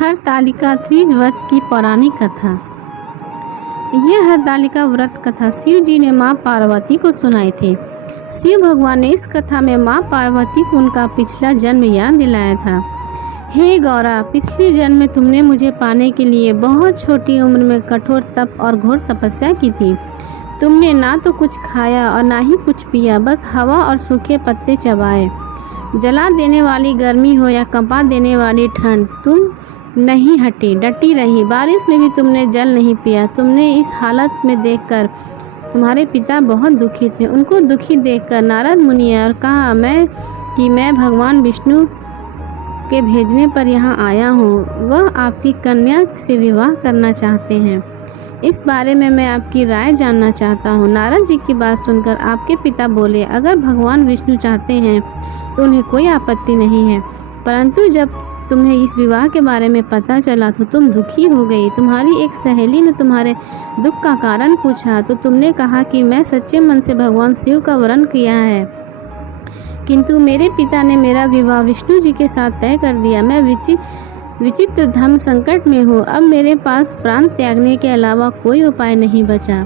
हरतालिका तीज व्रत की पौराणिक कथा। यह हरतालिका व्रत कथा शिव जी ने माँ पार्वती को सुनाई थी। शिव भगवान ने इस कथा में माँ पार्वती को उनका पिछला जन्म याद दिलाया था। हे गौरा, पिछले जन्म में तुमने मुझे पाने के लिए बहुत छोटी उम्र में कठोर तप और घोर तपस्या की थी। तुमने ना तो कुछ खाया और ना ही कुछ पिया, बस हवा और सूखे पत्ते चबाए। जला देने वाली गर्मी हो या कंपा देने वाली ठंड, तुम नहीं हटी, डटी रही। बारिश में भी तुमने जल नहीं पिया। तुमने इस हालत में देखकर तुम्हारे पिता बहुत दुखी थे। उनको दुखी देखकर नारद मुनि आए और कहा मैं भगवान विष्णु के भेजने पर यहाँ आया हूँ। वह आपकी कन्या से विवाह करना चाहते हैं। इस बारे में मैं आपकी राय जानना चाहता हूँ। नारद जी की बात सुनकर आपके पिता बोले, अगर भगवान विष्णु चाहते हैं तो उन्हें कोई आपत्ति नहीं है, परंतु जब तुम्हें इस विवाह के बारे में पता चला तो तुम दुखी हो गई। तुम्हारी एक सहेली ने तुम्हारे दुख का कारण पूछा तो तुमने कहा कि मैं सच्चे मन से भगवान शिव का वरण किया है, किंतु मेरे पिता ने मेरा विवाह विष्णु जी के साथ तय कर दिया। मैं विचित्र धर्म संकट में हूँ। अब मेरे पास प्राण त्यागने के अलावा कोई उपाय नहीं बचा।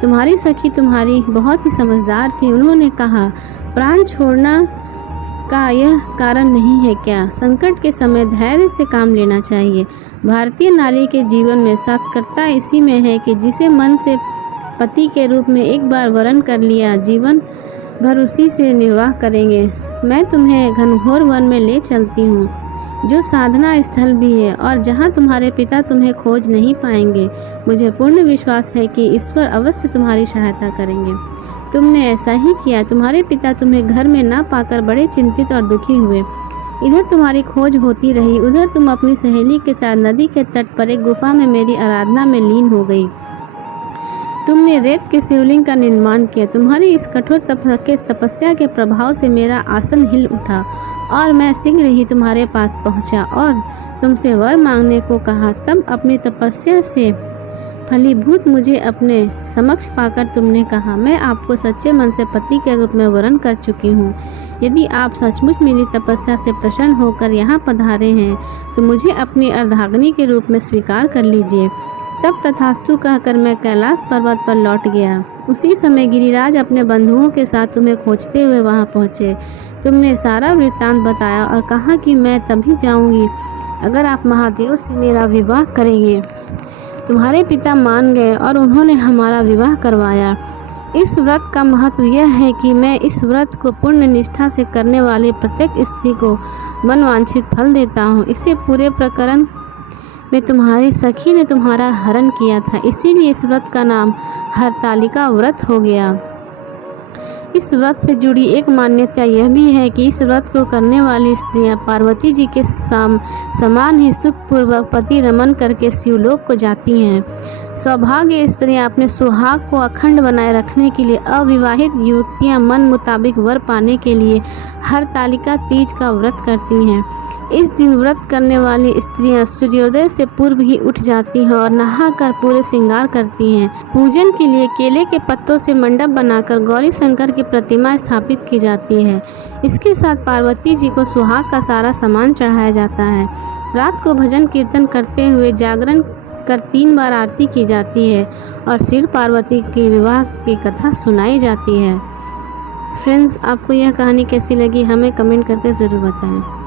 तुम्हारी सखी तुम्हारी बहुत ही समझदार थी। उन्होंने कहा, प्राण छोड़ना का यह कारण नहीं है क्या? संकट के समय धैर्य से काम लेना चाहिए। भारतीय नारी के जीवन में सार्थकता इसी में है कि जिसे मन से पति के रूप में एक बार वरण कर लिया, जीवन भर उसी से निर्वाह करेंगे। मैं तुम्हें घनघोर वन में ले चलती हूँ, जो साधना स्थल भी है और जहाँ तुम्हारे पिता तुम्हें खोज नहीं पाएंगे। मुझे पूर्ण विश्वास है कि ईश्वर अवश्य तुम्हारी सहायता करेंगे। तुमने ऐसा ही किया। तुम्हारे पिता तुम्हें घर में ना पाकर बड़े चिंतित और दुखी हुए। इधर तुम्हारी खोज होती रही, उधर तुम अपनी सहेली के साथ नदी के तट पर एक गुफा में मेरी आराधना में लीन हो गई। तुमने रेत के शिवलिंग का निर्माण किया। तुम्हारी इस कठोर तपस्या के प्रभाव से मेरा आसन हिल उठा और मैं शीघ्र ही तुम्हारे पास पहुंचा और तुमसे वर मांगने को कहा। तब अपनी तपस्या से फलीभूत मुझे अपने समक्ष पाकर तुमने कहा, मैं आपको सच्चे मन से पति के रूप में वरण कर चुकी हूँ। यदि आप सचमुच मेरी तपस्या से प्रसन्न होकर यहाँ पधारे हैं तो मुझे अपनी अर्धांगिनी के रूप में स्वीकार कर लीजिए। तब तथास्तु कहकर मैं कैलाश पर्वत पर लौट गया। उसी समय गिरिराज अपने बंधुओं के साथ तुम्हें खोजते हुए वहाँ पहुँचे। तुमने सारा वृत्तांत बताया और कहा कि मैं तभी जाऊँगी अगर आप महादेव से मेरा विवाह करेंगे। तुम्हारे पिता मान गए और उन्होंने हमारा विवाह करवाया। इस व्रत का महत्व यह है कि मैं इस व्रत को पूर्ण निष्ठा से करने वाली प्रत्येक स्त्री को मनवांछित फल देता हूँ। इसे पूरे प्रकरण में तुम्हारी सखी ने तुम्हारा हरण किया था, इसीलिए इस व्रत का नाम हरतालिका व्रत हो गया। इस व्रत से जुड़ी एक मान्यता यह भी है कि इस व्रत को करने वाली स्त्रियां पार्वती जी के समान ही सुखपूर्वक पति रमन करके शिवलोक को जाती हैं। सौभाग्य स्त्रियां अपने सुहाग को अखंड बनाए रखने के लिए, अविवाहित युवतियां मन मुताबिक वर पाने के लिए हरतालिका तीज का व्रत करती हैं। इस दिन व्रत करने वाली स्त्रियां सूर्योदय से पूर्व ही उठ जाती हैं और नहाकर पूरे श्रृंगार करती हैं। पूजन के लिए केले के पत्तों से मंडप बनाकर गौरी शंकर की प्रतिमा स्थापित की जाती है। इसके साथ पार्वती जी को सुहाग का सारा सामान चढ़ाया जाता है। रात को भजन कीर्तन करते हुए जागरण कर 3 बार आरती की जाती है और शिव पार्वती के विवाह की कथा सुनाई जाती है। फ्रेंड्स, आपको यह कहानी कैसी लगी हमें कमेंट करके ज़रूर बताएं।